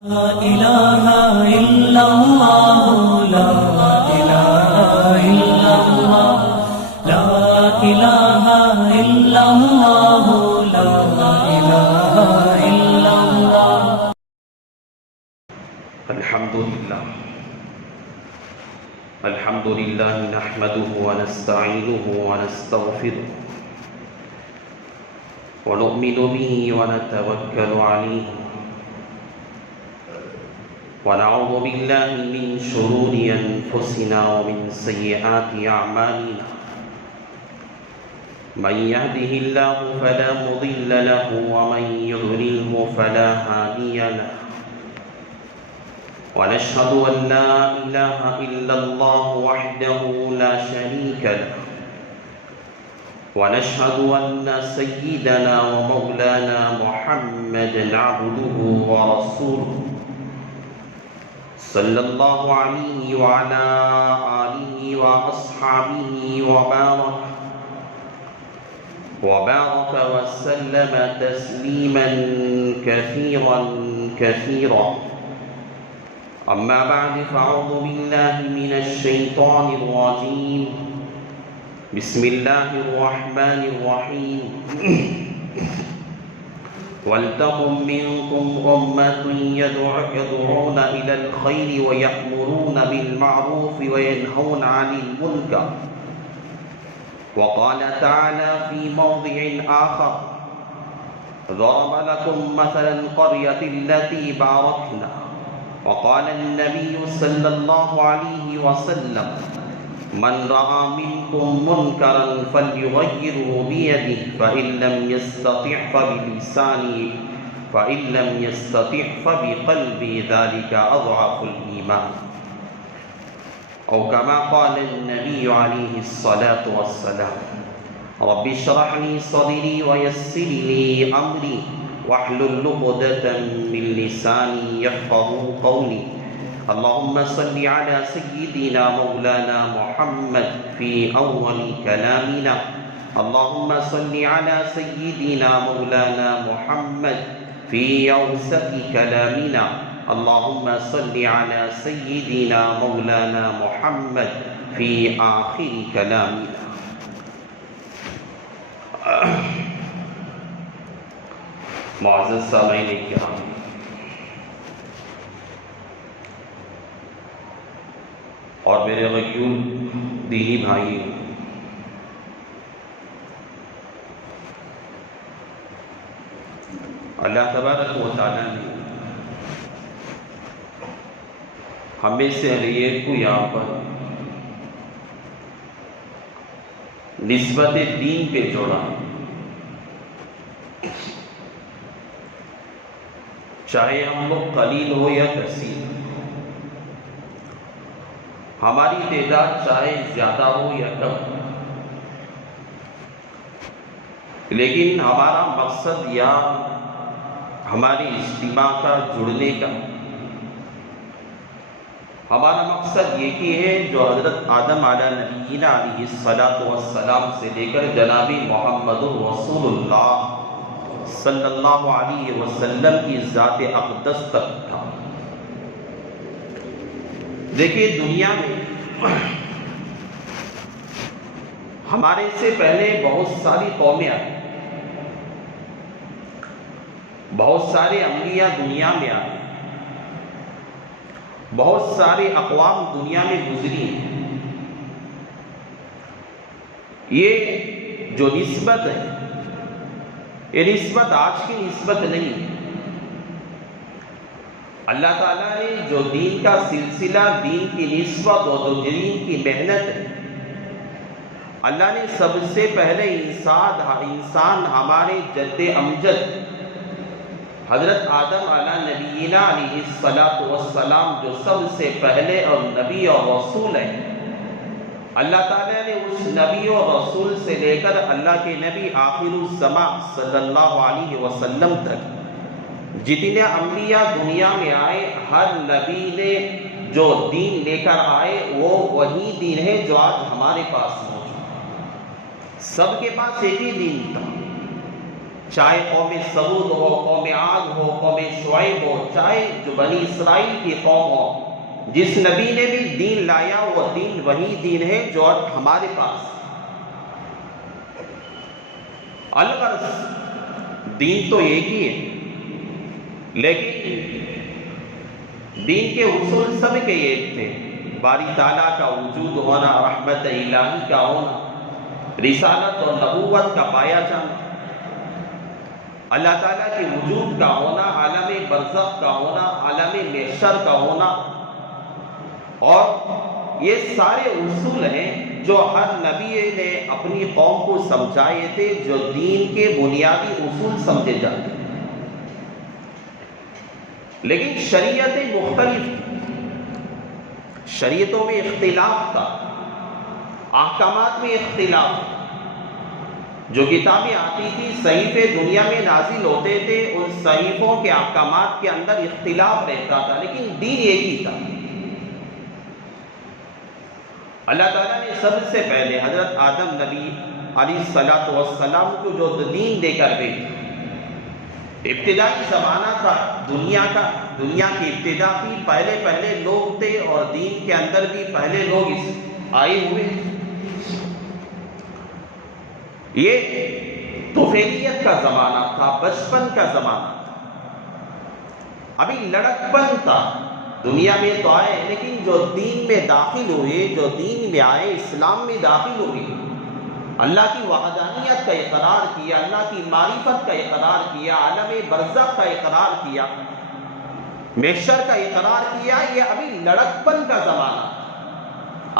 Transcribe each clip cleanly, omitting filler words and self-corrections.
لا إله إلا الله لا إله إلا الله لا إله إلا الله لا إله إلا الله. الحمد لله نحمده ونستعينه ونستغفره ونؤمن به ونتوكل عليه ونعوذ بالله من شرور أنفسنا ومن سيئات أعمالنا. من يهده الله فلا مضل له ومن يضلله فلا هادي له. ونشهد أن لا إله إلا الله وحده لا شريك له. ونشهد أن سيدنا ومولانا محمدا عبده ورسوله صلى الله عليه وعلى آله وأصحابه وبارك وسلم تسليما كثيرا. أما بعد فأعوذ بالله من الشيطان الرجيم. بسم الله الرحمن الرحيم. ولتكن منكم أمة يدعون إلى الخير ويأمرون بالمعروف وينهون عن المنكر. وقال تعالى في موضع آخر: ضرب لكم مثلا القرية التي باركنا. وقال النبي صلى الله عليه وسلم: من رأى منكم منكرا فليغيره بيده فإن لم يستطع فبلسانه فإن لم يستطع فبقلبه ذلك أضعف الإيمان. أو كما قال النبي عليه الصلاة والسلام: رب اشرح لي صدري ويسر لي أمري واحلل عقدة من لساني يفقهوا قولي. اللهم صل على سيدنا مولانا محمد في أول كلامنا. اللهم صل على سيدنا مولانا محمد في أوسط كلامنا. اللهم صل على سيدنا مولانا محمد في آخر كلامنا. معزز سامعین کرام، اور میرے غیور دینی بھائی، اللہ تبارک و تعالیٰ نے ہمیں سے ہر ایک کو یہاں پر نسبت دین پہ جوڑا، چاہے ہم لوگ قلیل ہو یا کثیر، ہماری تعداد چاہے زیادہ ہو یا کم، لیکن ہمارا مقصد یا ہماری اجتماع کا، جڑنے کا ہمارا مقصد یہ کہ ہے جو حضرت آدم علیہ نبینا علیہ الصلاۃ والسلام سے لے کر جناب محمد رسول اللہ صلی اللہ علیہ وسلم کی ذات اقدس تک تھا۔ دیکھیے، دنیا میں ہمارے سے پہلے بہت ساری قومیں آئی، بہت سارے انبیاء دنیا میں آئے، بہت سارے اقوام دنیا میں گزری ہیں۔ یہ جو نسبت ہے، یہ نسبت آج کی نسبت نہیں ہے۔ اللہ تعالیٰ نے جو دین کا سلسلہ، دین کی نسبت اور جو دین کی محنت ہے، اللہ نے سب سے پہلے انسان ہمارے جد امجد حضرت آدم علیہ نبینا علیہ الصلاۃ والسلام جو سب سے پہلے اور نبی اور رسول ہیں، اللہ تعالیٰ نے اس نبی اور رسول سے لے کر اللہ کے نبی آخر الزمان صلی اللہ علیہ وسلم تک جتنے انبیاء دنیا میں آئے، ہر نبی نے جو دین لے کر آئے وہ وہی دین ہے جو آج ہمارے پاس موجود ہے۔ سب کے پاس ایک ہی دین تھا، چاہے قوم سمود ہو، قوم عاد ہو، قوم شعیب ہو، چاہے جو بنی اسرائیل کی قوم ہو، جس نبی نے بھی دین لایا وہ دین وہی دین ہے جو ہمارے پاس۔ الغرض دین تو ایک ہی ہے، لیکن دین کے اصول سب کے ایک تھے۔ باری تعالیٰ کا وجود ہونا، رحمت الہی کا ہونا، رسالت اور نبوت کا پایا جانا، اللہ تعالیٰ کے وجود کا ہونا، عالم برزخ کا ہونا، عالم محشر کا ہونا، اور یہ سارے اصول ہیں جو ہر نبی نے اپنی قوم کو سمجھائے تھے، جو دین کے بنیادی اصول سمجھے جاتے ہیں۔ لیکن شریعتیں مختلف تھیں، شریعتوں میں اختلاف تھا، احکامات میں اختلاف تھا۔ جو کتابیں آتی تھی صحیفے دنیا میں نازل ہوتے تھے، ان صحیفوں کے احکامات کے اندر اختلاف رہتا تھا، لیکن دین ایک ہی تھا۔ اللہ تعالیٰ نے سب سے پہلے حضرت آدم نبی علیہ السلام کو جو دین دے کر بھیجا، ابتدائی زمانہ تھا دنیا کا، دنیا کی ابتدا تھی، پہلے لوگ تھے، اور دین کے اندر بھی پہلے لوگ آئے ہوئے۔ یہ طفیلیت کا زمانہ تھا، بچپن کا زمانہ تھا، ابھی لڑکپن تھا، دنیا میں تو آئے، لیکن جو دین میں داخل ہوئے، جو دین میں آئے، اسلام میں داخل ہوئے، اللہ کی وحدانیت کا اقرار کیا، اللہ کی معرفت کا اقرار کیا، عالم برزخ کا اقرار کیا، محشر کا اقرار کیا، یہ ابھی لڑکپن کا زمانہ،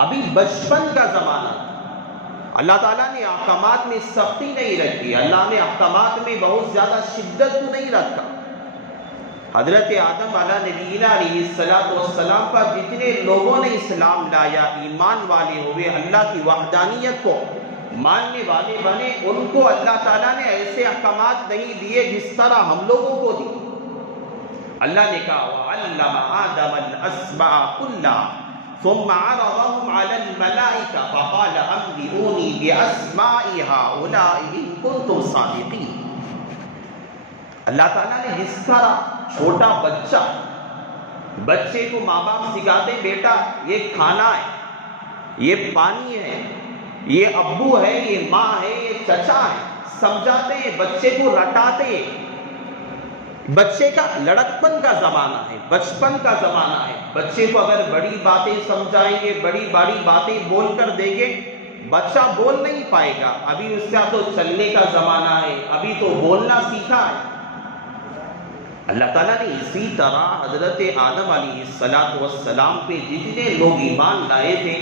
ابھی بچپن کا زمانہ۔ اللہ تعالیٰ نے احکامات میں سختی نہیں رکھی، اللہ نے احکامات میں بہت زیادہ شدت کو نہیں رکھا۔ حضرت آدم علیہ نبینا علیہ السلام پر جتنے لوگوں نے اسلام لایا، ایمان والے ہوئے، اللہ کی وحدانیت کو ماننے والے بنے، ان کو اللہ تعالیٰ نے ایسے احکامات نہیں دیے جس طرح ہم لوگوں کو دی۔ اللہ نے کہا وَعَلَّمَ آدَمَ الْأَسْمَاءَ كُلَّهَا ثُمَّ عَرَضَهُمْ عَلَى الْمَلَائِكَةِ فَقَالَ أَنبِئُونِي بِأَسْمَاءِ هَؤُلَاءِ إِن كُنتُمْ صَادِقِينَ۔ اللہ تعالیٰ نے جس طرح چھوٹا بچے کو ماں باپ سکھاتے، بیٹا یہ کھانا ہے، یہ پانی ہے، یہ ابو ہے، یہ ماں ہے، یہ چچا ہے، سمجھاتے ہیں، بچے کو رٹاتے ہیں۔ بچے کا لڑکپن کا زمانہ ہے، بچپن کا زمانہ ہے، بچے کو اگر بڑی باتیں سمجھائیں گے، بڑی باتیں بول کر دیں گے، بچہ بول نہیں پائے گا، ابھی اس کا تو چلنے کا زمانہ ہے، ابھی تو بولنا سیکھا ہے۔ اللہ تعالیٰ نے اسی طرح حضرت آدم علیہ السلام پہ جتنے لوگ ایمان لائے تھے،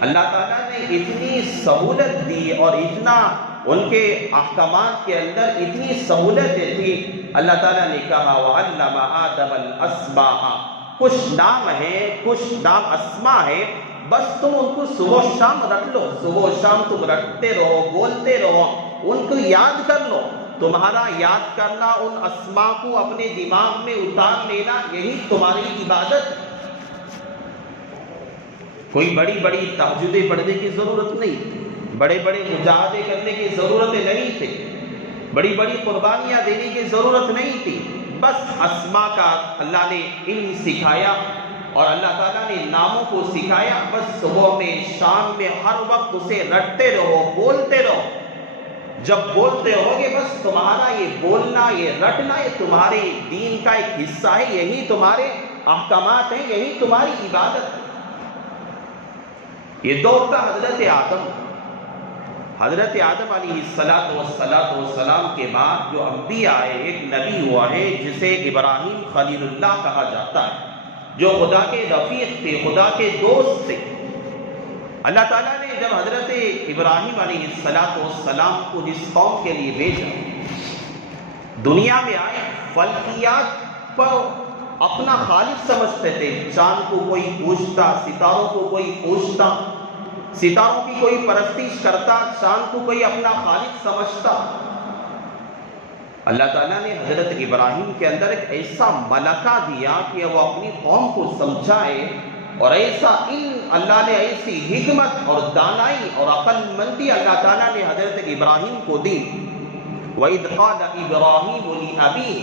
اللہ تعالیٰ نے اتنی سہولت دی، اور اتنا ان کے احکامات کے اندر اتنی سہولتیں تھی۔ اللہ تعالیٰ نے کہا وَعَلَّمَ آدَمَ الْأَسْمَاءَ، کچھ نام ہیں، کچھ نام اسماء ہیں، بس تم ان کو صبح و شام رکھ لو، صبح و شام تم رکھتے رہو، بولتے رہو، ان کو یاد کر لو۔ تمہارا یاد کرنا، ان اسماء کو اپنے دماغ میں اتار لینا، یہی تمہاری عبادت۔ کوئی بڑی تہجدیں پڑھنے کی ضرورت نہیں تھی، بڑے مجاہدے کرنے کی ضرورت نہیں تھی، بڑی قربانیاں دینے کی ضرورت نہیں تھی، بس اسماء کا اللہ نے علم سکھایا، اور اللہ تعالیٰ نے ناموں کو سکھایا، بس صبح میں، شام میں، ہر وقت اسے رٹتے رہو، بولتے رہو۔ جب بولتے ہوگے، بس تمہارا یہ بولنا، یہ رٹنا، یہ تمہارے دین کا ایک حصہ ہے، یہی تمہارے احکامات ہیں، یہی تمہاری عبادت ہے۔ یہ دور تھا حضرت آدم علیہ السلام کے بعد جو انبیاء آئے، ایک نبی ہوا ہے جسے ابراہیم خلیل اللہ کہا جاتا ہے، جو خدا کے رفیق تھے، خدا کے دوست تھے۔ اللہ تعالیٰ نے جب حضرت ابراہیم علیہ السلام کو جس قوم کے لیے بھیجا، دنیا میں آئے، فلکیات پر اپنا خالق سمجھتے تھے، چاند کو کوئی پوجتا، ستاروں کو کوئی پوجتا، ستاروں کی کوئی پرستش کرتا، چاند کو کوئی اپنا خالق سمجھتا۔ اللہ تعالیٰ نے حضرت ابراہیم کے اندر ایک ایسا ملکہ دیا کہ وہ اپنی قوم کو سمجھائے، اور ایسا علم اللہ نے، ایسی حکمت اور دانائی اور عقل مندی اللہ تعالیٰ نے حضرت ابراہیم کو دی وَإِذْ قَالَ إِبْرَاهِيمُ لِأَبِيهِ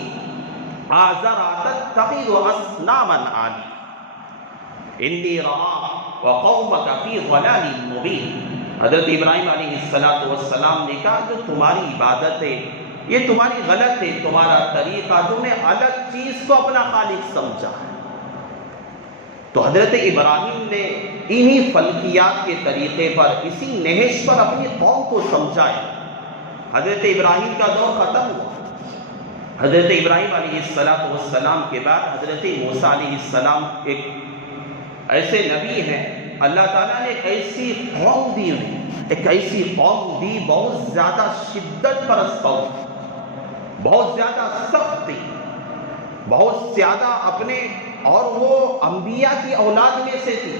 آزَرَ أَتَتَّخِذُ أَصْنَامًا آلِهَةً إِنِّي رَأَاكَ وَقَوْمَكَ فِي ضَلَالٍ مُبِينٍ۔ حضرت ابراہیم علیہ السلام نے کہا جو تمہاری عبادت ہے یہ تمہاری غلط ہے، تمہارا طریقہ، تم نے الگ چیز کو اپنا خالق سمجھا ہے۔ تو حضرت ابراہیم نے انہی فلکیات کے طریقے پر، اسی نہج پر اپنی قوم کو سمجھایا۔ حضرت ابراہیم کا دور ختم ہوا۔ حضرت ابراہیم علیہ السلام کے بعد حضرت موسیٰ علیہ السلام ایک ایسے نبی ہیں، اللہ تعالیٰ نے ایسی قوم دی انہیں، ایک ایسی قوم دی بہت زیادہ شدت پرست قوم، بہت زیادہ سخت تھی، بہت زیادہ اپنے، اور وہ انبیاء کی اولاد میں سے تھی۔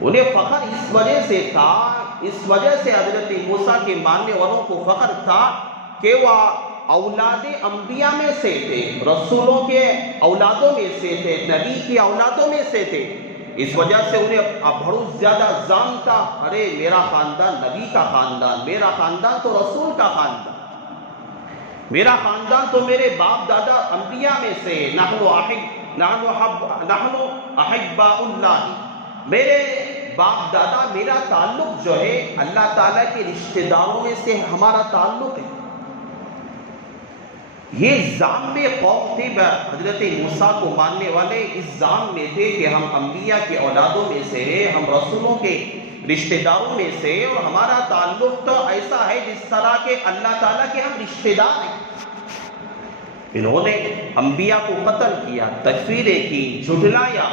انہیں فخر اس وجہ سے تھا، اس وجہ سے حضرت موسیٰ کے ماننے والوں کو فخر تھا کہ وہ اولاد انبیاء میں سے تھے، رسولوں کے اولادوں میں سے تھے، نبی کی اولادوں میں سے تھے۔ اس وجہ سے انہیں بہت زیادہ ظلم تھا، ارے میرا خاندان نبی کا خاندان، میرا خاندان تو رسول کا خاندان، میرا خاندان تو میرے باپ دادا انبیاء میں سے، نحن احباء اللہ، میرے باپ دادا، میرا تعلق جو ہے اللہ تعالیٰ کے رشتہ داروں میں سے ہمارا تعلق ہے۔ یہ ظام میں قوم تھی، حضرت موسیٰ کو ماننے والے اس ظام میں تھے کہ ہم انبیاء کے اولادوں میں سے ہیں، ہم رسولوں کے رشتہ داروں میں سے، اور ہمارا تعلق تو ایسا ہے جس طرح کے اللہ تعالیٰ کے ہم رشتہ دار ہیں۔ انہوں نے انبیاء کو قتل کیا، تکفیریں کی، جھٹلایا،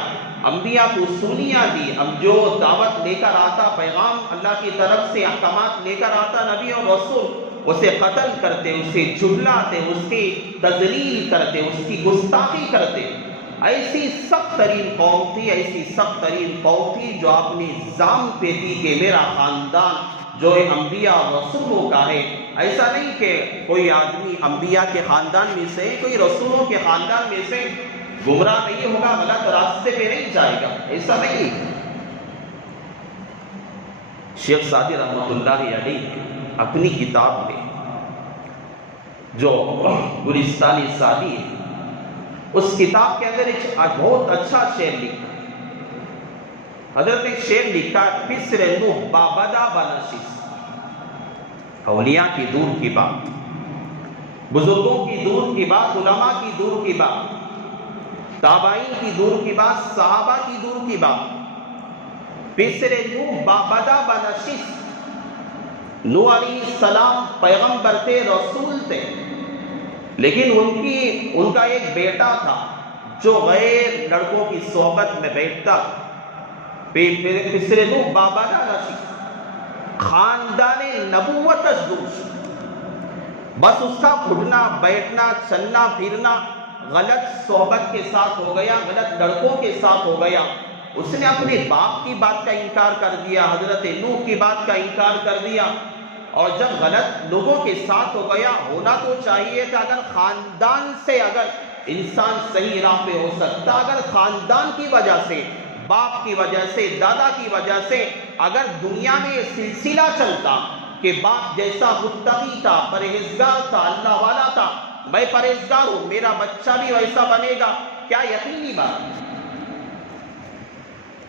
انبیاء کو سولیاں دی۔ اب جو دعوت لے کر آتا، پیغام اللہ کی طرف سے احکامات لے کر آتا نبی اور رسول، اسے قتل کرتے، اسے جھٹلاتے، اس کی تذلیل کرتے، اس کی گستاخی کرتے۔ ایسی سخت ترین قوم تھی، ایسی سخت ترین قوم تھی جو اپنی ذام پہ تھی کہ میرا خاندان جو ہے انبیاء اور رسولوں کا ہے۔ ایسا نہیں کہ کوئی آدمی انبیاء کے خاندان میں سے، کوئی رسولوں کے خاندان میں سے گمراہ نہیں ہوگا، غلط راستے پہ نہیں جائے گا، ایسا نہیں۔ شیخ سعدی رحمۃ اللہ علیہ اپنی کتاب میں جو گلستان سعدی ہے، اس کتاب کے اندر ایک بہت اچھا شعر لکھا۔ حضرت نے شعر لکھا، فسر نوح بابدا بنشس، اولیاء کی دور کی بات، بزرگوں کی دور کی بات، علماء کی دور کی بات، تابعین کی دور کی بات، صحابہ کی دور کی بات۔ فسر نوح بابدا بنشس، نوح علیہ السلام پیغمبر تھے، رسول تھے، لیکن ان کا ایک بیٹا تھا جو غیر لڑکوں کی صحبت میں بیٹھتا۔ پھر نوح بابدا بنشس، خاندان نبوت دوش، بس اس کا اٹھنا بیٹھنا چلنا پھرنا غلط صحبت کے ساتھ ہو گیا، غلط لڑکوں کے ساتھ ہو گیا۔ اس نے اپنے باپ کی بات کا انکار کر دیا، حضرت نوح کی بات کا انکار کر دیا، اور جب غلط لوگوں کے ساتھ ہو گیا، ہونا تو چاہیے تھا اگر خاندان سے اگر انسان صحیح راہ پہ ہو سکتا، اگر خاندان کی وجہ سے، باپ کی وجہ سے، دادا کی وجہ سے اگر دنیا میں یہ سلسلہ چلتا کہ باپ جیسا متقی تھا، پرہیزگار تھا، اللہ والا تھا، میں پرہیزگار ہوں، میرا بچہ بھی ویسا بنے گا، کیا یقینی بات ہے؟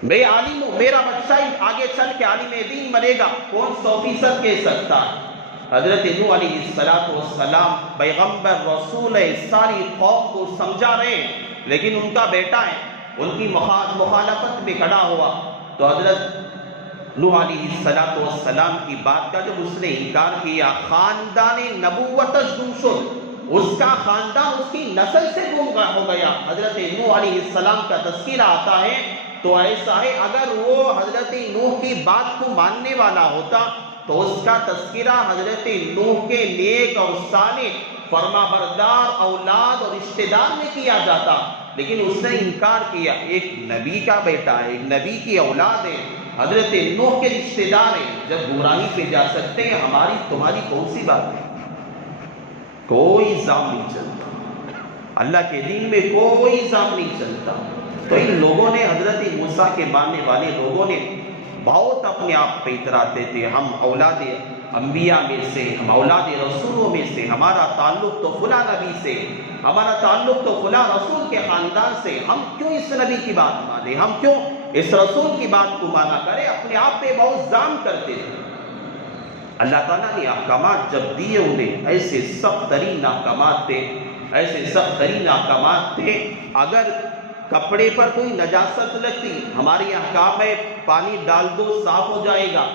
میں عالم ہوں، میرا بچہ ہی آگے چل کے عالم دین بنے گا، کون 100% کہہ سکتا ہے؟ حضرت نوح علیہ السلام پیغمبر رسول ہے، ساری قوم کو سمجھا رہے ہیں، لیکن ان کا بیٹا ہے، ان کی مخالفت میں کھڑا ہوا۔ تو حضرت نوح علیہ السلام کی بات کا جب اس نے انکار کیا، خاندان نبوت دوشن، اس کا خاندان اس کی نسل سے گم ہو گیا۔ حضرت نوح علیہ السلام کا تذکرہ آتا ہے تو ایسا ہے، اگر وہ حضرت نوح کی بات کو ماننے والا ہوتا تو اس کا تذکرہ حضرت نوح کے نیک اور صالح فرما بردار اولاد اور رشتہ دار میں کیا جاتا، لیکن اس نے انکار کیا۔ ایک نبی کا بیٹا ہے، ایک نبی کی اولاد ہے، حضرت نوح کے رشتہ دار ہیں، جب گمراہی پہ جا سکتے ہیں، ہماری تمہاری کون سی بات ہے؟ کوئی الزام نہیں چلتا، اللہ کے دین میں کوئی الزام نہیں چلتا۔ تو ان لوگوں نے، حضرت موسیٰ کے ماننے والے لوگوں نے بہت اپنے آپ پہ اتراتے تھے، ہم اولاد انبیاء میں سے، ہم اولاد رسولوں میں سے، ہمارا تعلق تو فلاں نبی سے، ہمارا تعلق تو فلاں رسول کے خاندان سے، ہم کیوں اس نبی کی بات مانیں، ہم کیوں اس رسول کی بات کو مانا کریں، اپنے آپ پہ بہت ظلم کرتے تھے۔ اللہ تعالیٰ نے احکامات جب دیے انہیں، ایسے سخت ترین احکامات تھے، ایسے سخت ترین احکامات تھے، اگر کپڑے پر کوئی نجاست لگتی، ہماری احکام میں پانی ڈال دو صاف ہو جائے گا،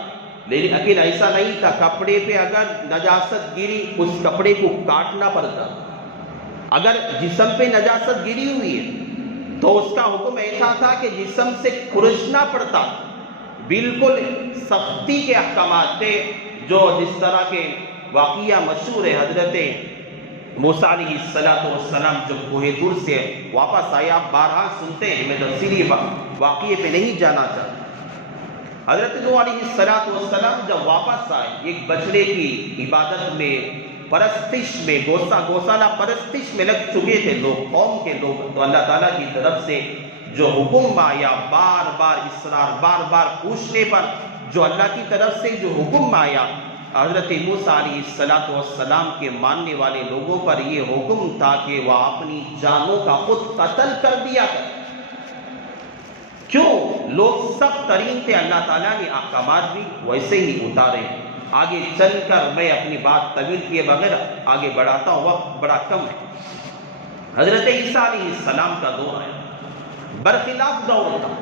لیکن ایسا نہیں تھا، کپڑے پہ اگر نجاست گری اس کپڑے کو کاٹنا پڑتا، اگر جسم پہ نجاست گری ہوئی ہے تو اس کا حکم ایسا تھا کہ جسم سے کھرچنا پڑتا، بالکل سختی کے احکامات تھے۔ جو جس طرح کے واقعہ مشہور ہے، حضرت موسیٰ علیہ السلام جب کوہ طور سے واپس آئے، آپ بارہا سنتے ہیں، میں تفصیلی واقعے پہ نہیں جانا چاہتا۔ حضرت نوح علیہ السلام جب واپس آئے، ایک بچڑے کی عبادت میں، پرستش میں، گوسالہ پرستش میں لگ چکے تھے لوگ، قوم کے لوگ، تو اللہ تعالیٰ کی طرف سے جو حکم آیا، بار بار اصرار، بار بار پوچھنے پر جو اللہ کی طرف سے جو حکم آیا، حضرت موسیٰ علیہ السلام کے ماننے والے لوگوں پر یہ حکم تھا کہ وہ اپنی جانوں کا خود قتل کر دیا کریں۔ کیوں؟ لوگ سخت ترین تھے، اللہ تعالیٰ نے احکامات بھی ویسے ہی اتارے۔ آگے چل کر میں اپنی بات طویل کیے بغیر آگے بڑھاتا ہوں، وقت بڑا کم ہے۔ حضرت عیسیٰ علیہ السلام کا دور ہے، برخلاف دور تھا،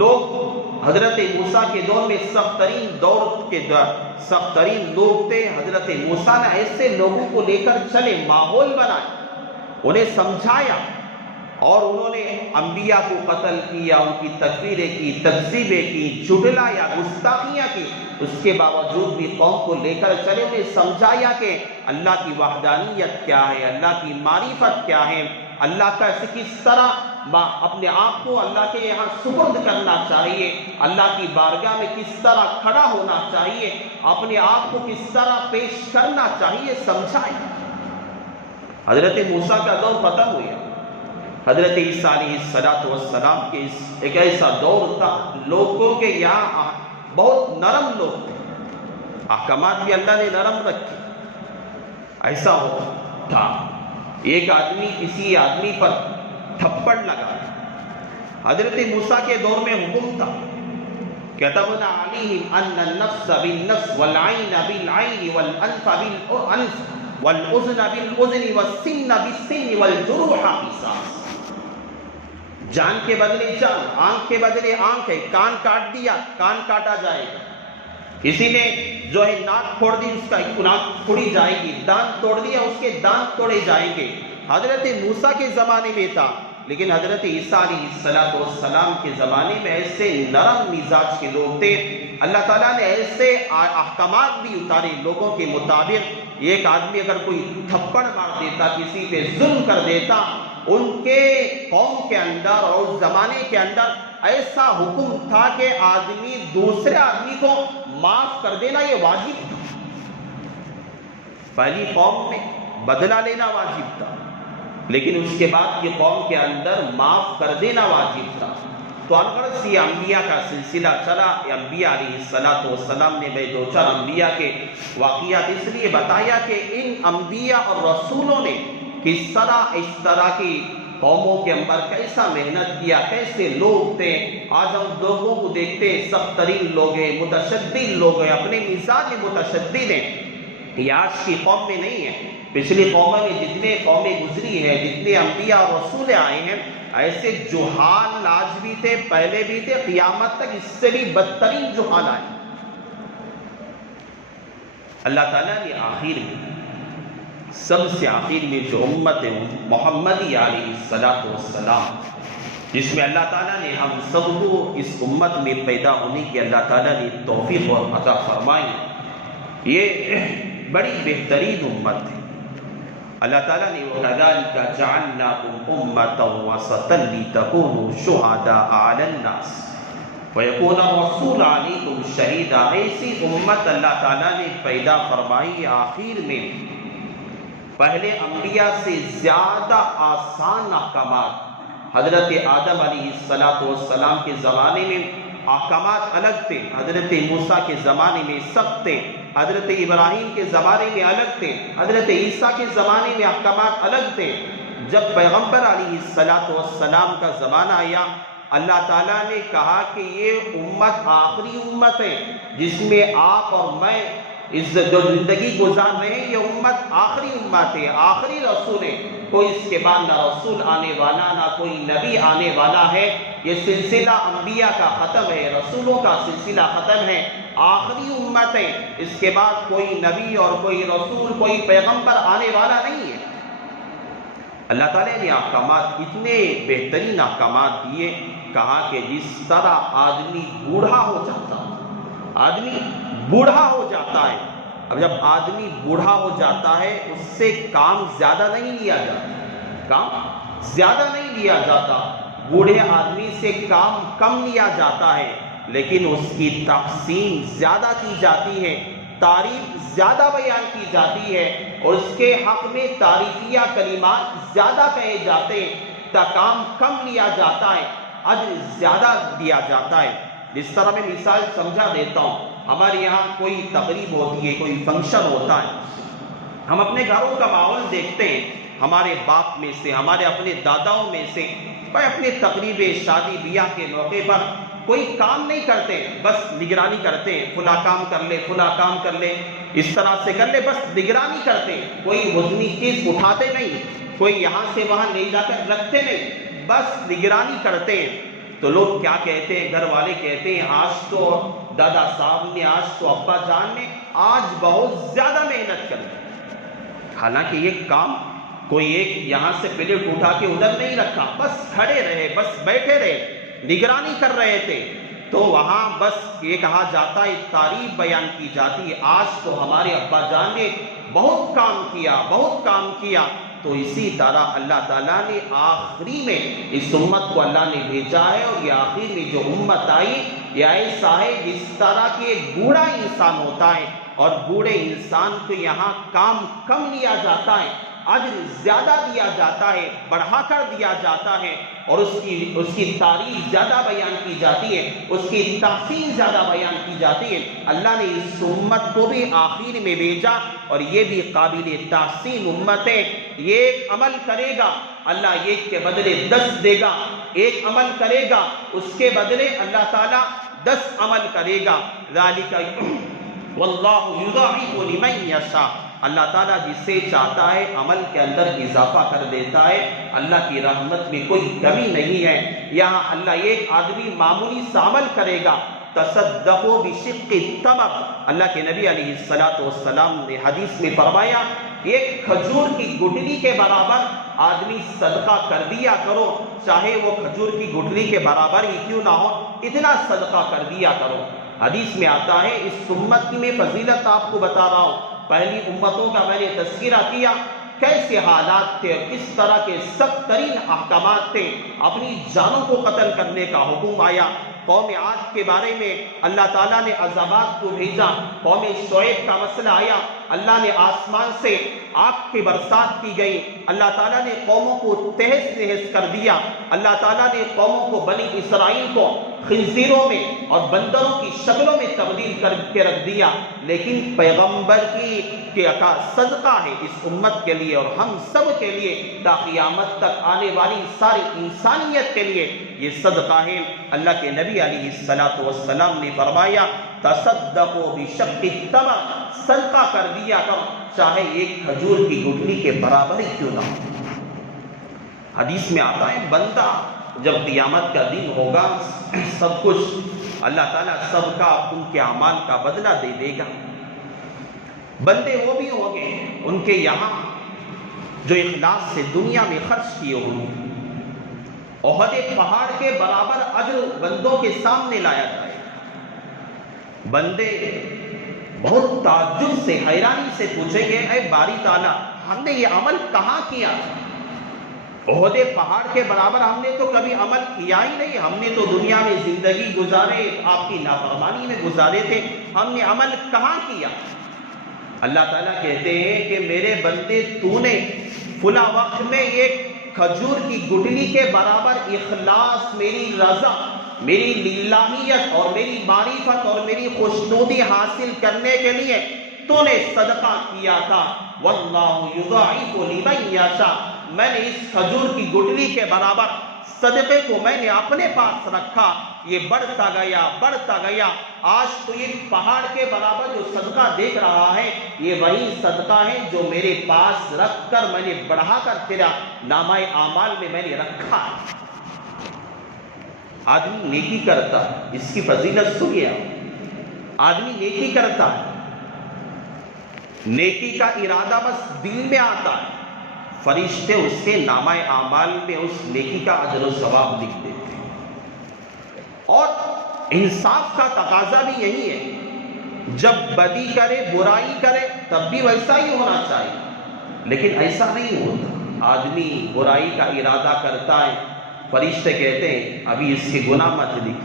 لوگ حضرت موسیٰ کے دور میں سخت ترین لوگ تھے۔ حضرت موسیٰ نے ایسے لوگوں کو لے کر چلے، ماحول بنائے، انہیں سمجھایا، اور انہوں نے انبیاء کو قتل کیا، ان کی تکفیریں کی، تکذیبیں کی، جھٹلایا، گستاخیاں کی، اس کے باوجود بھی قوم کو لے کر چلے، انہیں سمجھایا کہ اللہ کی وحدانیت کیا ہے، اللہ کی معرفت کیا ہے، اللہ کا کس طرح اپنے آپ کو اللہ کے یہاں سپرد کرنا چاہیے، اللہ کی بارگاہ میں کس طرح کھڑا ہونا چاہیے، اپنے آپ کو کس طرح پیش کرنا چاہیے، سمجھائے۔ حضرت موسیٰ کا دور ختم ہوا، حضرت عیسیٰ علیہ السلام کے ایک ایسا دور تھا، لوگوں کے یہاں بہت نرم لوگ تھے، احکامات بھی اللہ نے نرم رکھے۔ ایسا تھا ایک آدمی کسی آدمی پر تھپڑ لگا، حضرت موسیٰ کے دور میں حکم تھا، كتبنا عليهم أن النفس بالنفس والعين بالعين والأنف بالأنف والأذن بالأذن والسن بالسن والجروح قصاص۔ جان کے بدلے جان، آنکھ کے بدلے آنکھ ہے، کان کاٹ دیا کان کاٹا جائے گا، کسی نے جو ہے ناک پھوڑ دی اس کا ناک پھوڑی جائے گی، دانت توڑ دیا اس کے دانت توڑے جائیں گے۔ حضرت موسیٰ کے زمانے میں تھا، لیکن حضرت عیسیٰ علیہ السلام کے زمانے میں ایسے نرم مزاج کے لوگ تھے، اللہ تعالیٰ نے ایسے احکامات بھی اتارے لوگوں کے مطابق۔ ایک آدمی اگر کوئی تھپڑ مار دیتا، کسی پہ ظلم کر دیتا، ان کے قوم کے اندر اور اس زمانے کے اندر ایسا حکم تھا کہ آدمی دوسرے آدمی کو معاف کر دینا یہ واجب تھا۔ پہلی قوم میں بدلہ لینا واجب تھا، لیکن اس کے بعد یہ قوم کے اندر معاف کر دینا واجب تھا۔ تو الغرض یہ انبیاء کا سلسلہ چلا، انبیاء علیہ السلام نے میں دو چار انبیاء کے واقعات اس لیے بتایا کہ ان انبیاء اور رسولوں نے کس طرح اس طرح کی قوموں کے اندر کیسا محنت کیا، کیسے لوگ تھے۔ آج ہم لوگوں کو دیکھتے ہیں، سخت ترین لوگ ہیں، متشدد لوگ ہیں، اپنے مزاج متشدد ہیں۔ یہ آج کی قوم میں نہیں ہے، پچھلی قوموں میں جتنے قومیں گزری ہیں، جتنے انبیاء اور رسول آئے ہیں، ایسے جہال آج بھی تھے، پہلے بھی تھے، قیامت تک اس سے بھی بدترین جہال آئے۔ اللہ تعالیٰ نے آخر میں، سب سے آخر میں جو امت محمدی علیہ السلام، جس میں اللہ تعالیٰ نے ہم سب کو اس امت میں پیدا ہونے کی اللہ تعالیٰ نے توفیق اور عطا فرمائی، یہ بڑی بہترین امت ہے۔ اللہ تعالیٰ نے وَكَذَلِكَ جَعَلْنَاكُمْ أُمَّةً وَسَطًا لِتَكُونُوا شُهَدَاءَ عَلَى النَّاسِ وَيَكُونَ الرَّسُولُ عَلَيْكُمْ شَهِيدًا۔ ایسی امت اللہ تعالیٰ نے پیدا فرمائی آخر میں، پہلے انبیاء سے زیادہ آسان احکامات۔ حضرت آدم علیہ السلام کے زمانے میں احکامات الگ تھے، حضرت موسیٰ کے زمانے میں سخت تھے، حضرت ابراہیم کے زمانے میں الگ تھے، حضرت عیسیٰ کے زمانے میں احکامات الگ تھے۔ جب پیغمبر علیہ السلام کا زمانہ آیا، اللہ تعالیٰ نے کہا کہ یہ امت آخری امت ہے جس میں آپ اور میں جو زندگی گزار رہے ہیں، یہ امت آخری امت ہے، آخری رسول ہے۔ کوئی اس کے بعد نہ رسول آنے والا، نہ کوئی نبی آنے والا ہے۔ یہ سلسلہ انبیاء کا ختم ہے، رسولوں کا سلسلہ ختم ہے، آخری امت ہے۔ اس کے بعد کوئی نبی اور کوئی رسول، کوئی پیغمبر آنے والا نہیں ہے۔ اللہ تعالیٰ نے احکامات، اتنے بہترین احکامات دیے، کہا کہ جس طرح آدمی بوڑھا ہو جاتا ہے، آدمی بوڑھا ہو جاتا ہے، اب جب آدمی بوڑھا ہو جاتا ہے اس سے کام زیادہ نہیں لیا جاتا، کام زیادہ نہیں لیا جاتا، بوڑھے آدمی سے کام کم لیا جاتا ہے، لیکن اس کی تحسین زیادہ کی جاتی ہے، تعریف زیادہ بیان کی جاتی ہے، اور اس کے حق میں تعریفیہ کلمات زیادہ کہے جاتے ہیں، کام کم لیا جاتا ہے، اجر زیادہ دیا جاتا ہے۔ جس طرح میں مثال سمجھا دیتا ہوں، ہمارے یہاں کوئی تقریب ہوتی ہے، کوئی فنکشن ہوتا ہے، ہم اپنے گھروں کا ماحول دیکھتے ہیں، ہمارے باپ میں سے، ہمارے اپنے داداؤں میں سے کوئی اپنے تقریب شادی بیاہ کے موقع پر کوئی کام نہیں کرتے، بس نگرانی کرتے ہیں، فلاں کام کر لے، فلاں کام کر لے، اس طرح سے کر لے، بس نگرانی کرتے ہیں، کوئی وزنی چیز اٹھاتے نہیں، کوئی یہاں سے وہاں لے جا کر رکھتے نہیں، بس نگرانی کرتے ہیں۔ تو لوگ کیا کہتے ہیں، گھر والے کہتے ہیں آج تو دادا صاحب نے، آج تو ابا جان نے آج بہت زیادہ محنت کر دی، حالانکہ یہ کام کوئی ایک یہاں سے پلیٹ اٹھا کے ادھر نہیں رکھا، بس کھڑے رہے، بس بیٹھے رہے، نگرانی کر رہے تھے، تو وہاں بس یہ کہا جاتا ہے، تعریف بیان کی جاتی ہے، آج تو ہمارے ابا جان نے بہت کام کیا، بہت کام کیا۔ تو اسی طرح اللہ تعالیٰ نے آخری میں اس امت کو اللہ نے بھیجا ہے، اور یہ آخری میں جو امت آئی یہ ایسا ہے جس طرح کہ ایک بوڑھا انسان ہوتا ہے، اور بوڑھے انسان کو یہاں کام کم لیا جاتا ہے، اجر زیادہ دیا جاتا ہے، بڑھا کر دیا جاتا ہے، اور اس کی تعریف زیادہ بیان کی جاتی ہے، اس کی تحسین زیادہ بیان کی جاتی ہے۔ اللہ نے اس امت کو بھی آخر میں بھیجا، اور یہ بھی قابل تحسین امت ہے۔ یہ ایک عمل کرے گا، اللہ ایک کے بدلے 10 دے گا، ایک عمل کرے گا، اس کے بدلے اللہ تعالیٰ 10 عمل کرے گا۔ ذالک واللہ یضاعف لمن یشاء، اللہ تعالیٰ جسے چاہتا ہے عمل کے اندر اضافہ کر دیتا ہے، اللہ کی رحمت میں کوئی کمی نہیں ہے۔ یہاں اللہ ایک آدمی معمولی سا عمل کرے گا، تصدقوا بشق التمر، اللہ کے نبی علیہ السلام نے حدیث میں فرمایا، ایک کھجور کی گٹھلی کے برابر آدمی صدقہ کر دیا کرو، چاہے وہ کھجور کی گٹھلی کے برابر ہی کیوں نہ ہو، اتنا صدقہ کر دیا کرو۔ حدیث میں آتا ہے، اس امت کی میں فضیلت آپ کو بتا رہا ہوں، پہلی امتوں کا میں نے تذکرہ کیا، کیسے حالات تھے، کس طرح کے سخت ترین احکامات تھے، اپنی جانوں کو قتل کرنے کا حکم آیا۔ قوم عاد کے بارے میں اللہ تعالیٰ نے عذابات کو بھیجا، قوم شعیب کا مسئلہ آیا، اللہ نے آسمان سے آگ کی برسات کی گئی، اللہ تعالیٰ نے قوموں کو تہس نہس کر دیا، اللہ تعالیٰ نے قوموں کو، بنی اسرائیل کو خنزیروں میں اور بندروں کی شکلوں میں تبدیل کر کے رکھ دیا، لیکن پیغمبر کی کا صدقہ ہے اس امت کے لیے اور ہم سب کے لیے، تا قیامت تک آنے والی ساری انسانیت کے لیے یہ صدقہ ہے۔ اللہ کے نبی علیہ السلام نے فرمایا، تصدقوا بشق التمر، صدقہ کر دیا کرو، چاہے ایک کھجور کی گٹھلی کے برابر ہی کیوں نہ ہو۔ حدیث میں آتا ہے، بندہ جب قیامت کا دن ہوگا، سب کچھ اللہ تعالیٰ سب کا ان کے اعمال کا بدلہ دے دے گا، بندے وہ بھی ہوں گے ان کے یہاں جو اخلاص سے دنیا میں خرچ کیے ہوں گے، احد پہاڑ کے برابر اجر بندوں کے سامنے لایا جائے، بندے بہت تعجب سے، حیرانی سے پوچھیں گے، اے باری تعالیٰ ہم نے یہ عمل کہاں کیا؟ احد پہاڑ کے برابر ہم نے تو کبھی عمل کیا ہی نہیں، ہم نے تو دنیا میں زندگی گزارے، آپ کی نافرمانی میں گزارے تھے، ہم نے عمل کہاں کیا؟ اللہ تعالیٰ کہتے ہیں کہ میرے بندے، تو نے فلاں وقت میں ایک کھجور کی گٹھلی کے برابر اخلاص، میری رضا، میری للہیت اور میری معرفت اور میری خوشنودی حاصل کرنے کے لیے تو نے صدقہ کیا تھا، واللہ یضاعف لمن یشاء، میں نے اس کھجور کی گٹلی کے برابر صدقے کو میں نے اپنے پاس رکھا، یہ بڑھتا گیا بڑھتا گیا، آج تو یہ پہاڑ کے برابر جو صدقہ دیکھ رہا ہے یہ وہی صدقہ ہے جو میرے پاس رکھ کر میں نے بڑھا کر تیرا نامہ اعمال میں نے رکھا ہے۔ آدمی نیکی کرتا ہے، اس کی فضیلت سنیے، آدمی نیکی کرتا ہے، نیکی کا ارادہ بس دل میں آتا ہے، فرشتے اس کے نامہ اعمال میں اس نیکی کا اجر و ثواب لکھ دیتے ہیں۔ اور انصاف کا تقاضا بھی یہی ہے، جب بدی کرے برائی کرے تب بھی ویسا ہی ہونا چاہیے، لیکن ایسا نہیں ہوتا، آدمی برائی کا ارادہ کرتا ہے، فرشتے کہتے ہیں ابھی اس کے گناہ مت لکھ،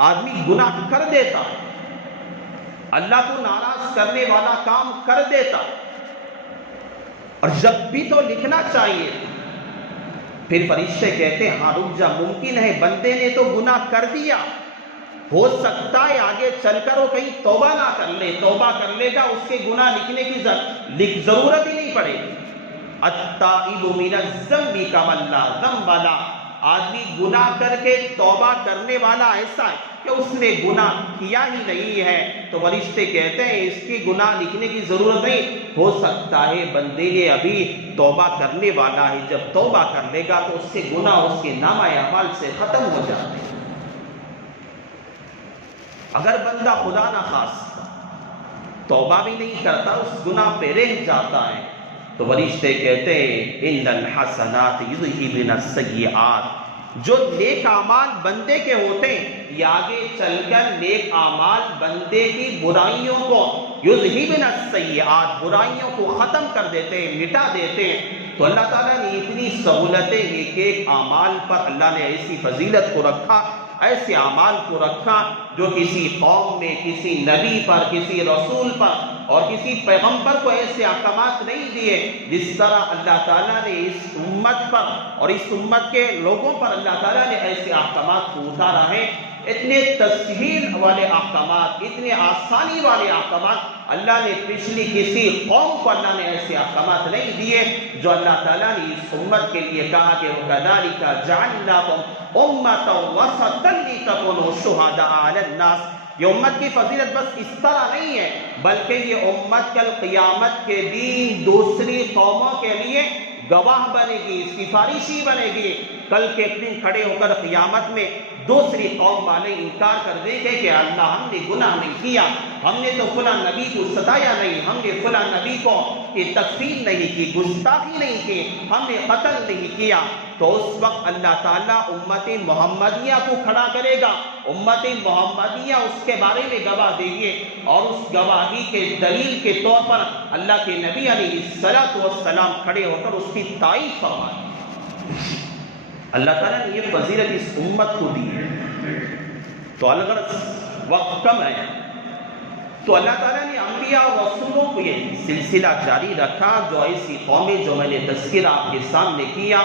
آدمی گناہ کر دیتا ہے، اللہ کو ناراض کرنے والا کام کر دیتا، اور جب بھی تو لکھنا چاہیے، پھر فرشتے کہتے ہیں ہاں رک جا، ممکن ہے بندے نے تو گناہ کر دیا، ہو سکتا ہے آگے چل کر وہ کہیں توبہ نہ کر لے، توبہ کر لے گا اس کے گناہ لکھنے کی ضرورت ہی نہیں پڑے گی۔ التائب من الذنب کمن لا ذنب لہ، آدمی گناہ کر کے توبہ کرنے والا ایسا ہے کہ اس نے گناہ کیا ہی نہیں ہے، تو فرشتے کہتے ہیں اس کی گناہ لکھنے کی ضرورت نہیں، ہو سکتا ہے بندے نے ابھی توبہ کرنے والا ہے، جب توبہ کر لے گا تو اس سے گناہ اس کے نامہ اعمال سے ختم ہو جاتے ہیں۔ اگر بندہ خدا نہ خواستہ توبہ بھی نہیں کرتا، اس گناہ پہ رہ جاتا ہے، تو فرشتے کہتے ہیں ان الحسنات یذہبن السیئات، جو نیک اعمال بندے کے ہوتے ہیں یہ آگے چل کر نیک اعمال بندے کی برائیوں کو، یذہبن السیئات، برائیوں کو ختم کر دیتے ہیں، مٹا دیتے ہیں۔ تو اللہ تعالیٰ نے اتنی سہولتیں ایک ایک اعمال پر اللہ نے ایسی فضیلت کو رکھا، ایسے اعمال کو رکھا جو کسی قوم میں کسی نبی پر، کسی رسول پر اور کسی پیغمبر کو ایسے احکامات نہیں دیے جس طرح اللہ تعالیٰ نے اس امت پر اور اس امت کے لوگوں پر اللہ تعالیٰ نے ایسے احکامات کو اتارا ہے۔ اتنے تسہیل والے احکامات، اتنے آسانی والے احکامات اللہ نے پچھلی کسی قوم کو اللہ نے ایسے احکامات نہیں دیے جو اللہ تعالیٰ نے اس امت کے لیے کہا کہ وَكَذَلِكَ جَعَلْنَاكُمْ أُمَّةً وَسَطًا لِتَكُونُوا شُهَدَاءَ عَلَى النَّاسِ۔ یہ امت کی فضیلت بس اس طرح نہیں ہے، بلکہ یہ امت کل قیامت کے دن دوسری قوموں کے لیے گواہ بنے گی، سفارشی بنے گی۔ کل کے دن کھڑے ہو کر قیامت میں دوسری قوم والے انکار کر دیں گے کہ اللہ ہم نے گناہ نہیں کیا، ہم نے تو فلاں نبی کو ستایا نہیں، ہم نے فلاں نبی کو تکفیر نہیں کی، گستاخی نہیں کی، ہم نے قتل نہیں کیا۔ تو اس وقت اللہ تعالیٰ امت محمدیہ کو کھڑا کرے گا، امت محمدیہ اس کے بارے میں گواہ دے گی، اور اس گواہی کے دلیل کے طور پر اللہ کے نبی علیہ السلام کھڑے ہو کر اس کی تعریف فرمائیں۔ اللہ تعالیٰ نے یہ فضیلت اس امت کو دی ہے، تو اگر وقت کم ہے تو اللہ تعالیٰ نے انبیاء اور رسولوں کو یہ سلسلہ جاری رکھا، جو ایسی قومیں جو میں نے تذکرہ آپ کے سامنے کیا،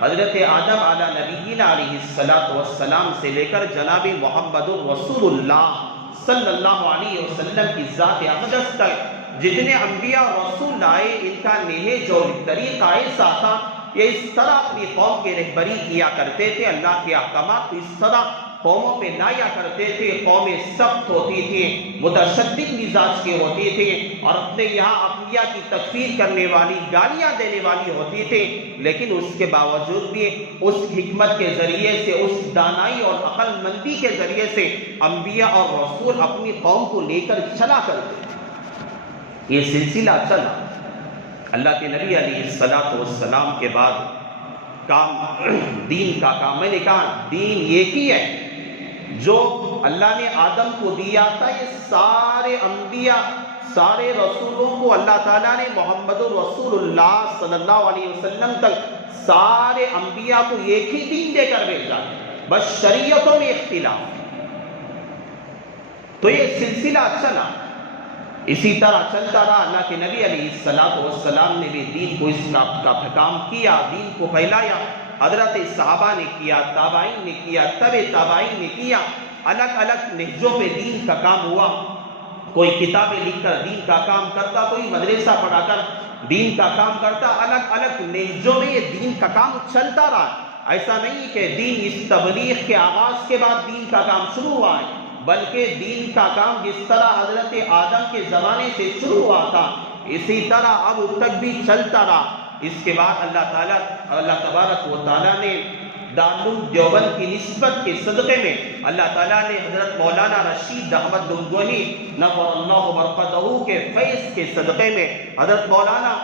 حضرت آدم علیہ نبینا علیہ السلام سے لے کر جناب محمد رسول اللہ صلی اللہ علیہ وسلم کی ذات اقدس تک جتنے انبیاء اور رسول آئے، ان کا نہج اور طریقہ ایسا تھا، یہ اس طرح اپنی قوم کے رہبری کیا کرتے تھے، اللہ کے احکامات کو اس طرح قوموں پہ لایا کرتے تھے۔ قومیں سخت ہوتی تھی، متشدد مزاج کی ہوتی تھی، اور اپنے یہاں انبیاء کی تکفیر کرنے والی، گالیاں دینے والی ہوتی تھی، لیکن اس کے باوجود بھی اس حکمت کے ذریعے سے، اس دانائی اور عقل مندی کے ذریعے سے انبیاء اور رسول اپنی قوم کو لے کر چلا کرتے تھے۔ یہ سلسلہ چلا، اللہ کے نبی علیہ السلام کے بعد کام دین کا کام، میں نے کہا دین ایک ہی ہے جو اللہ نے آدم کو دیا تھا، یہ سارے انبیاء، سارے رسولوں کو اللہ تعالیٰ نے محمد رسول اللہ صلی اللہ علیہ وسلم تک سارے انبیاء کو ایک ہی دین دے کر بھیجا، بس شریعتوں میں اختلاف۔ تو یہ سلسلہ چلا، اسی طرح چلتا رہا، اللہ کے نبی علیہ السلام نے بھی دین کو اس کا کام کیا، دین کو پھیلایا، حضرت صحابہ نے کیا، تابعین نے کیا، تابعین نے کیا، الگ الگ نہجوں پہ دین کا کام ہوا۔ کوئی کتابیں لکھ کر دین کا کام کرتا، کوئی مدرسہ پڑھا کر دین کا کام کرتا، الگ الگ لہجوں میں یہ دین کا کام چلتا رہا۔ ایسا نہیں کہ دین اس تبلیغ کے آغاز کے بعد دین کا کام شروع ہوا ہے، بلکہ دین کا کام جس طرح حضرت آدم کے زمانے سے شروع ہوا تھا اسی طرح اب تک بھی چلتا رہا۔ اس کے بعد اللہ تبارک و تعالیٰ نے دارالعلوم دیوبند کی نسبت کے صدقے میں اللہ تعالیٰ نے حضرت مولانا رشید احمد گنگوہی نور اللہ مرقدہ کے فیض کے صدقے میں حضرت مولانا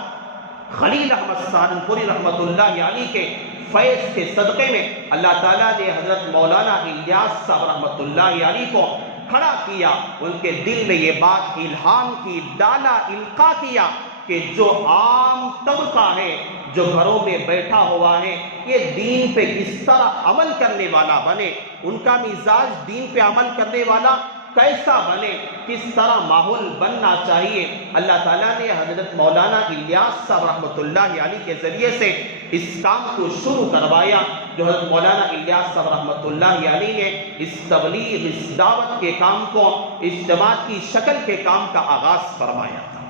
خلیل احمد سہارنپوری رحمۃ اللہ علیہ کے فیض کے صدقے میں اللہ تعالیٰ نے حضرت مولانا الیاس صاحب رحمۃ اللہ علیہ کو کھڑا کیا، ان کے دل میں یہ بات الہام کی، ڈالا، القاء کیا کہ جو عام طبقہ ہے، جو گھروں میں بیٹھا ہوا ہے، یہ دین پہ کس طرح عمل کرنے والا بنے، ان کا مزاج دین پہ عمل کرنے والا کیسا بنے، کس طرح ماحول بننا چاہیے۔ اللہ تعالیٰ نے حضرت مولانا الیاس صاحب رحمۃ اللہ علیہ کے ذریعے سے اس کام کو شروع کروایا، جو حضرت مولانا الیاس صاحب رحمۃ اللہ علیہ نے اس تبلیغ، اس دعوت کے کام کو، اس جماعت کی شکل کے کام کا آغاز فرمایا تھا۔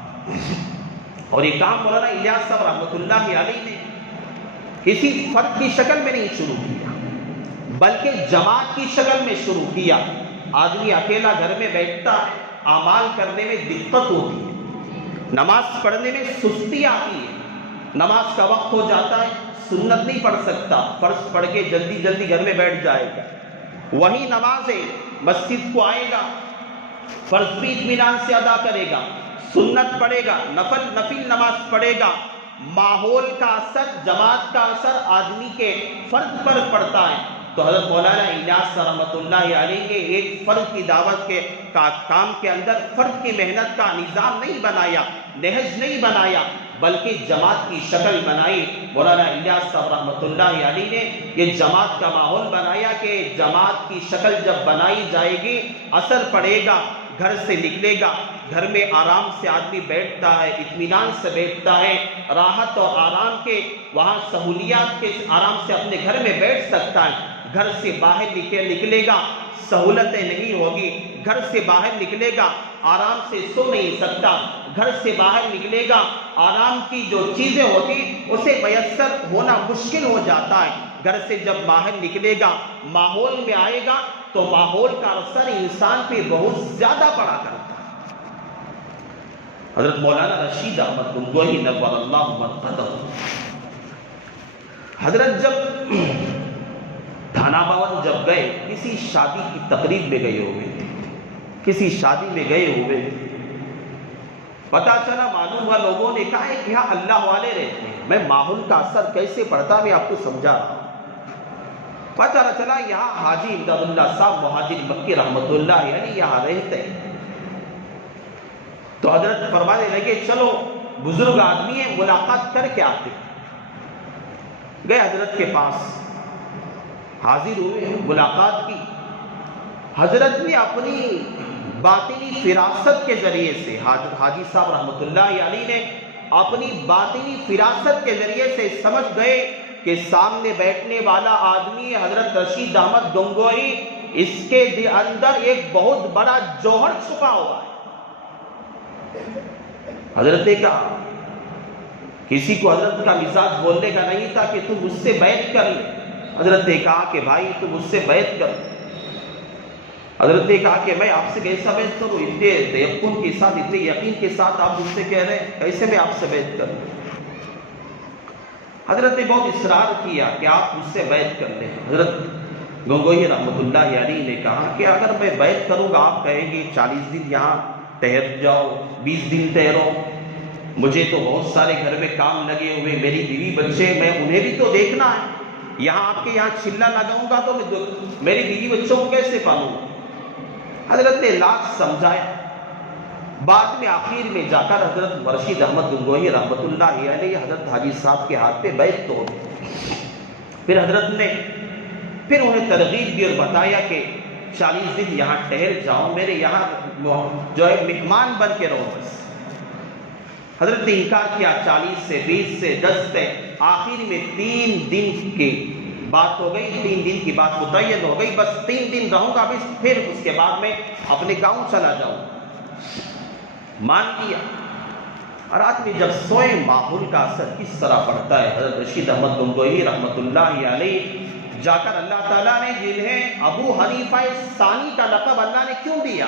اور یہ کام مولانا الیاس صاحب رحمۃ اللہ علیہ نے کسی فرد کی شکل میں نہیں شروع کیا، بلکہ جماعت کی شکل میں شروع کیا۔ آدمی اکیلا گھر میں بیٹھتا ہے، اعمال کرنے میں دقت ہوتی ہے، نماز پڑھنے میں سستی آتی ہے، نماز کا وقت ہو جاتا ہے، سنت نہیں پڑھ سکتا، فرض پڑھ کے جلدی جلدی گھر میں بیٹھ جائے گا، وہی نماز ہے، مسجد کو آئے گا، فرض بھی اطمینان سے ادا کرے گا، سنت پڑھے گا، نفل نماز پڑھے گا، ماحول کا اثر، جماعت کا اثر آدمی کے فرد پر پڑتا ہے۔ تو حضرت مولانا الیاس رحمۃ اللہ علیہ نے ایک فرد کی دعوت کے کام کے اندر فرد کی محنت کا نظام نہیں بنایا، نہج نہیں بنایا، بلکہ جماعت کی شکل بنائی۔ مولانا الیاس صاحب رحمۃ اللہ علیہ نے یہ جماعت کا ماحول بنایا کہ جماعت کی شکل جب بنائی جائے گی، اثر پڑے گا، گھر سے نکلے گا، گھر میں آرام سے آدمی بیٹھتا ہے، اطمینان سے بیٹھتا ہے، راحت اور آرام کے وہاں سہولیات کے آرام سے اپنے گھر میں بیٹھ سکتا ہے۔ گھر سے باہر نکلے گا، سہولتیں نہیں ہوگی، گھر سے باہر نکلے گا، آرام سے سو نہیں سکتا، گھر سے باہر نکلے گا، آرام کی جو چیزیں ہوتی اسے میسر ہونا مشکل ہو جاتا ہے۔ گھر سے جب باہر نکلے گا، ماحول میں آئے گا، تو ماحول کا اثر انسان پہ بہت زیادہ پڑا کرتا ہے۔ حضرت مولانا رشید احمد گنگوہی نور اللہ مرقدہ حضرت جب تھانہ بھون جب گئے، کسی شادی کی تقریب میں گئے ہوئے تھے، کسی شادی میں گئے ہوئے، پتا چلا، معلوم ہوا، لوگوں نے کہا ہے کہ یہاں اللہ والے رہتے ہیں۔ میں ماحول کا اثر کیسے پڑتا میں آپ کو سمجھا رہا ہوں۔ پتا چلا یہاں حاجی امداد اللہ صاحب مہاجر مکی رحمۃ اللہ علیہ یہاں رہتے ہیں۔ تو حضرت فرمانے لگے چلو بزرگ آدمی ہیں، ملاقات کر کے آتے۔ گئے حضرت کے پاس، حاضر ہوئے، ملاقات کی۔ حضرت نے اپنی باطنی فراست کے ذریعے سے، حاجی صاحب رحمۃ اللہ علیہ نے اپنی باطنی فراست کے ذریعے سے سمجھ گئے کہ سامنے بیٹھنے والا آدمی حضرت رشید احمد گنگوہی، اس کے اندر ایک بہت بڑا جوہر چھپا ہوا ہے۔ حضرت نے کہا، کسی کو حضرت کا مزاج بولنے کا نہیں تھا کہ تم مجھ سے بیعت کر لے۔ حضرت نے کہا کہ بھائی تم مجھ سے بیعت کر۔ حضرت نے کہا کہ میں آپ سے کیسا بیعت کروں، اتنے تیقن کے ساتھ، اتنے یقین کے ساتھ آپ مجھ سے کہہ رہے ہیں، کیسے میں آپ سے بیعت کروں؟ حضرت نے بہت اصرار کیا کہ آپ مجھ سے بیعت کر لیں۔ حضرت گنگوہی رحمۃ اللہ علیہ نے کہا کہ اگر میں بیعت کروں گا، آپ کہیں گے 40 دن یہاں ٹھہر جاؤ، 20 دن ٹھہرو، مجھے تو بہت سارے گھر میں کام لگے ہوئے، میری بیوی بچے، میں انہیں بھی تو دیکھنا ہے، یہاں آپ کے یہاں چلا لگاؤں گا تو میری بیوی بچوں کو کیسے پالوں؟ حضرت نے لاکھ سمجھایا، بعد میں آخر میں جا کر حضرت رشید احمد گنگوہی رحمۃ اللہ علیہ حضرت حاجی صاحب کے ہاتھ پہ بیعت تو پھر حضرت نے پھر انہیں ترغیب دی اور بتایا کہ 40 دن یہاں ٹھہر جاؤ، میرے یہاں جو ہے مہمان بن کے رہو بس۔ حضرت نے انکار کیا، 40 سے 20 سے 10 سے آخر میں 3 دن کی بات ہو گئی، 3 دن کی بات متعین ہو گئی، بس 3 دن رہوں گا، پھر اس کے بعد میں اپنے گاؤں چلا جاؤں۔ مان لیا۔ رات میں جب سوئے ماحول کا اثر کس طرح پڑتا ہے۔ حضرت رشید احمد گنگوہی رحمۃ اللہ علیہ جا کر اللہ تعالیٰ نے جنہیں ابو حنیفہ ثانی کا لقب اللہ نے کیوں دیا،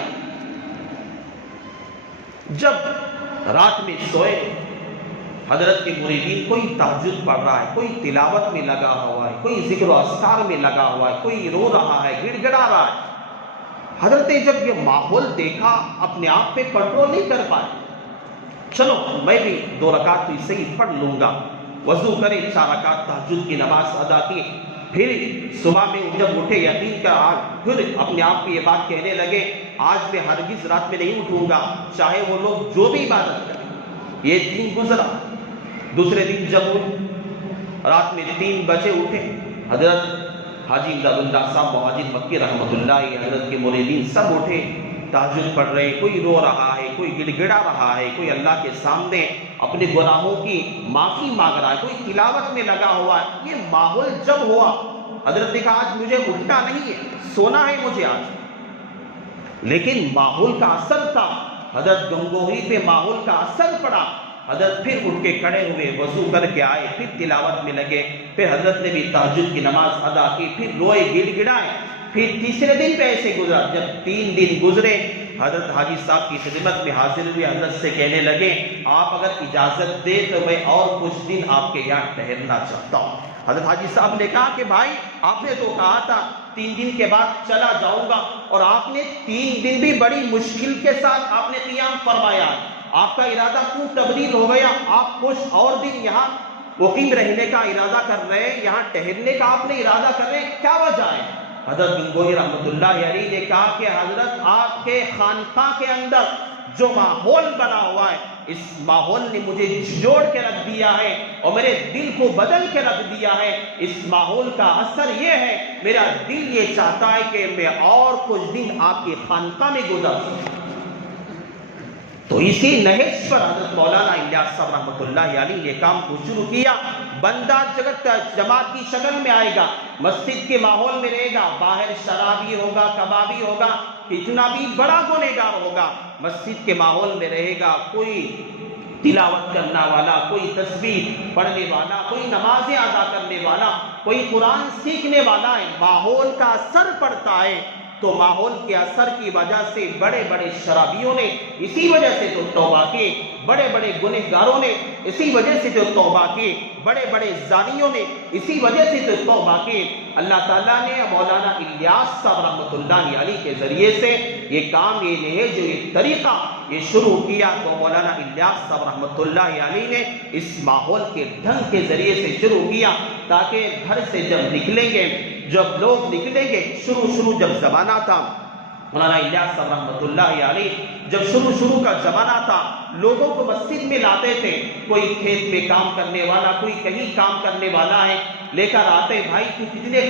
جب رات میں سوئے حضرت کے مریدین کوئی تہجد پڑھ رہا ہے، کوئی تلاوت میں لگا ہوا ہے، کوئی ذکر و اذکار میں لگا ہوا ہے، کوئی رو رہا ہے، گڑ گڑا رہا ہے، حضرت نے جب یہ ماحول دیکھا اپنے آپ پہ کنٹرول نہیں کر پائے، چلو میں بھی 2 رکعت تو صحیح پڑھ لوں گا، وضو کرے 4 رکعت تہجد کی نماز ادا کی، پھر صبح میں جب اٹھے یقین کا پھر اپنے آپ کو یہ بات کہنے لگے آج میں ہرگز رات میں نہیں اٹھوں گا چاہے وہ لوگ جو بھی عبادت کریں۔ یہ دن گزرا، دوسرے دن جب رات میں 3 بجے اٹھے، حضرت حاجی امداد اللہ صاحب مہاجر مکی رحمۃ اللہ حضرت کے مریدین سب اٹھے، تہجد پڑھ رہے، کوئی رو رہا ہے، کوئی گڑ گڑا رہا ہے، کوئی اللہ کے سامنے اپنے گناہوں کی معافی مانگ رہا ہے، کوئی تلاوت میں لگا ہوا ہے۔ یہ ماحول جب ہوا حضرت نے کہا آج مجھے اٹھنا نہیں ہے، سونا ہے مجھے آج، لیکن ماحول کا اثر تھا، حضرت گنگوہی پہ ماحول کا اثر پڑا، حضرت پھر اٹھ کے کھڑے ہوئے، وضو کر کے آئے، پھر تلاوت میں لگے، پھر حضرت نے بھی تہجد کی نماز ادا کی، پھر روئے گڑ گڑائے، پھر تیسرے دن پہ ایسے گزرا، جب 3 دن گزرے حضرت حاجی صاحب کی خدمت میں حاضر ہوئے، حضرت سے کہنے لگے آپ اگر اجازت دے تو میں اور کچھ دن آپ کے یہاں ٹھہرنا چاہتا ہوں۔ حضرت حاجی صاحب نے کہا کہ بھائی آپ نے تو کہا تھا 3 دن کے بعد چلا جاؤں گا، اور آپ نے 3 دن بھی بڑی مشکل کے ساتھ آپ نے قیام فرمایا، آپ کا ارادہ کیوں تبدیل ہو گیا؟ آپ کچھ اور دن یہاں مقیم رہنے کا ارادہ کر رہے ہیں، یہاں ٹہرنے کا آپ نے ارادہ کر رہے ہیں، کیا وجہ ہے؟ حضرت گنگوہی رحمۃ اللہ علیہ نے کہا کہ حضرت آپ کے خانقاہ کے اندر جو ماحول بنا ہوا ہے، اس ماحول نے مجھے جھنجھوڑ کے رکھ دیا ہے اور میرے دل کو بدل کے رکھ دیا ہے۔ اس ماحول کا اثر یہ ہے میرا دل یہ چاہتا ہے کہ میں اور کچھ دن آپ کی خانقاہ میں گزار سکوں۔ تو اسی نہج پر حضرت مولانا الیاس صاحب رحمۃ اللہ علیہ نے کام کو شروع کیا۔ بندہ جگت جماعت کی شکل میں آئے گا، مسجد کے ماحول میں رہے گا، باہر شرابی ہوگا، کبابی ہوگا، کتنا بھی بڑا گنہگار ہوگا، مسجد کے ماحول میں رہے گا، کوئی تلاوت کرنا والا، کوئی تسبیح پڑھنے والا، کوئی نمازیں ادا کرنے والا، کوئی قرآن سیکھنے والا ہے، ماحول کا اثر پڑتا ہے۔ تو ماحول کے اثر کی وجہ سے بڑے بڑے شرابیوں نے اسی وجہ سے تو توبہ کی، بڑے بڑے گنہگاروں نے اسی وجہ سے تو توبہ کی، بڑے بڑے زانیوں نے اسی وجہ سے تو توبہ کی۔ اللہ تعالیٰ نے مولانا الیاس صاحب رحمۃ اللہ علیہ کے ذریعے سے یہ کام، یہ نہج، یہ طریقہ یہ شروع کیا۔ تو مولانا الیاس صاحب رحمۃ اللہ علیہ نے اس ماحول کے ڈھنگ کے ذریعے سے شروع کیا، تاکہ گھر سے جب نکلیں گے، جب لوگ نکلیں گے، شروع جب زمانہ تھا مولانا الیاس صاحب رحمۃ اللہ علیہ، جب شروع کا زمانہ تھا، لوگوں کو مسجد میں لاتے تھے، کوئی کھیت میں کام کرنے والا، کوئی کہیں کام کرنے والا ہے، لے کر آتے، بھائی تو کتنے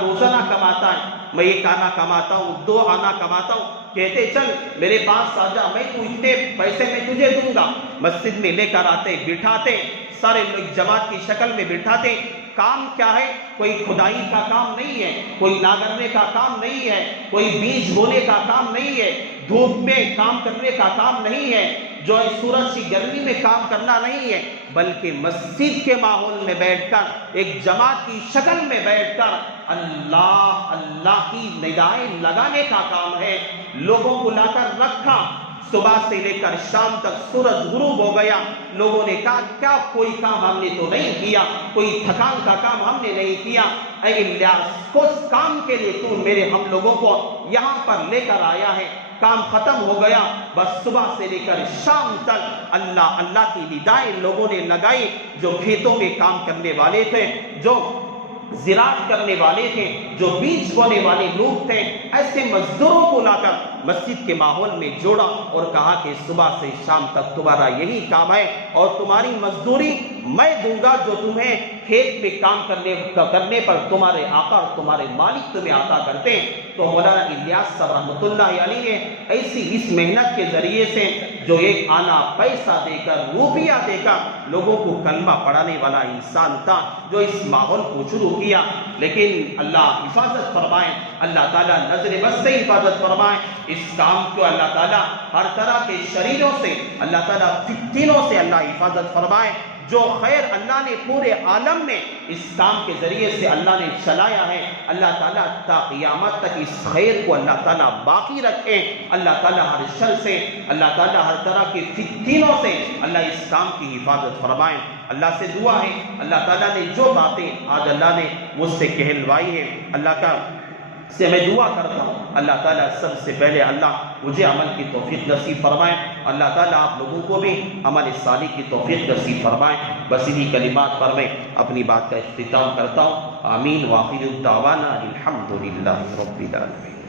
روزانہ کماتا ہے؟ میں 1 آنا کماتا ہوں، 2 آنا کماتا ہوں۔ کہتے چل میرے پاس آ جا، میں تو اتنے پیسے میں تجھے دوں گا۔ مسجد میں لے کر آتے، بٹھاتے، سارے لوگ جماعت کی شکل میں بٹھاتے۔ کام کیا ہے؟ کوئی کھدائی کا کام نہیں ہے، کوئی ناگرنے کا کام نہیں ہے، کوئی بیج بونے کا کام نہیں ہے، دھوپ میں کام کرنے کا کام نہیں ہے، جو سورج کی گرمی میں کام کرنا نہیں ہے، بلکہ مسجد کے ماحول میں بیٹھ کر، ایک جماعت کی شکل میں بیٹھ کر اللہ کی ندائیں لگانے کا کام ہے۔ لوگوں کو لا کر رکھا، صبح سے لے کر شام تک سورج غروب ہو گیا، لوگوں نے کہا کیا کوئی کام ہم نے تو نہیں کیا، کوئی تھکان کا کام ہم نے نہیں کیا، اے الیاس کس کام کے لیے تو ہم لوگوں کو یہاں پر لے کر آیا ہے؟ کام ختم ہو گیا، بس صبح سے لے کر شام تک اللہ کی ندائیں لوگوں نے لگائی۔ جو کھیتوں میں کام کرنے والے تھے، جو زراعت کرنے والے تھے، جو بیج بونے والے لوگ تھے، ایسے مزدوروں کو لا کر مسجد کے ماحول میں جوڑا اور کہا کہ صبح سے شام تک تمہارا یہی کام ہے، اور تمہاری مزدوری میں دوں گا جو تمہیں کھیت میں کام کرنے پر تمہارے آقا اور تمہارے مالک تمہیں عطا کرتے۔ تو مولانا الیاس صاحب رحمۃ اللہ علیہ نے ایسی اس محنت کے ذریعے سے جو ایک آنا پیسہ دے کر روپیہ دے کر لوگوں کو کلمہ پڑھانے والا انسان تھا جو اس ماحول کو شروع کیا، لیکن اللہ حفاظت فرمائے، اللہ تعالیٰ نظر بد سے حفاظت فرمائے اس کام کو، اللہ تعالیٰ ہر طرح کے شریروں سے، اللہ تعالیٰ فتنوں سے اللہ حفاظت فرمائے۔ جو خیر اللہ نے پورے عالم میں اس کام کے ذریعے سے اللہ نے چلایا ہے، اللہ تعالیٰ تا قیامت تک اس خیر کو اللہ تعالیٰ باقی رکھے، اللہ تعالیٰ ہر شر سے، اللہ تعالیٰ ہر طرح کے فتنوں سے اللہ اس کام کی حفاظت فرمائے۔ اللہ سے دعا ہے، اللہ تعالیٰ نے جو باتیں آج اللہ نے مجھ سے کہلوائی ہے، اللہ کا سے میں دعا کرتا ہوں اللہ تعالیٰ سب سے پہلے اللہ مجھے عمل کی توفیق نصیب فرمائے، اللہ تعالیٰ آپ لوگوں کو بھی عمل صالح کی توفیق نصیب فرمائے۔ بس انہی کلمات پر میں اپنی بات کا اختتام کرتا ہوں۔ آمین۔ وآخر دعوانا الحمدللہ رب العالمین۔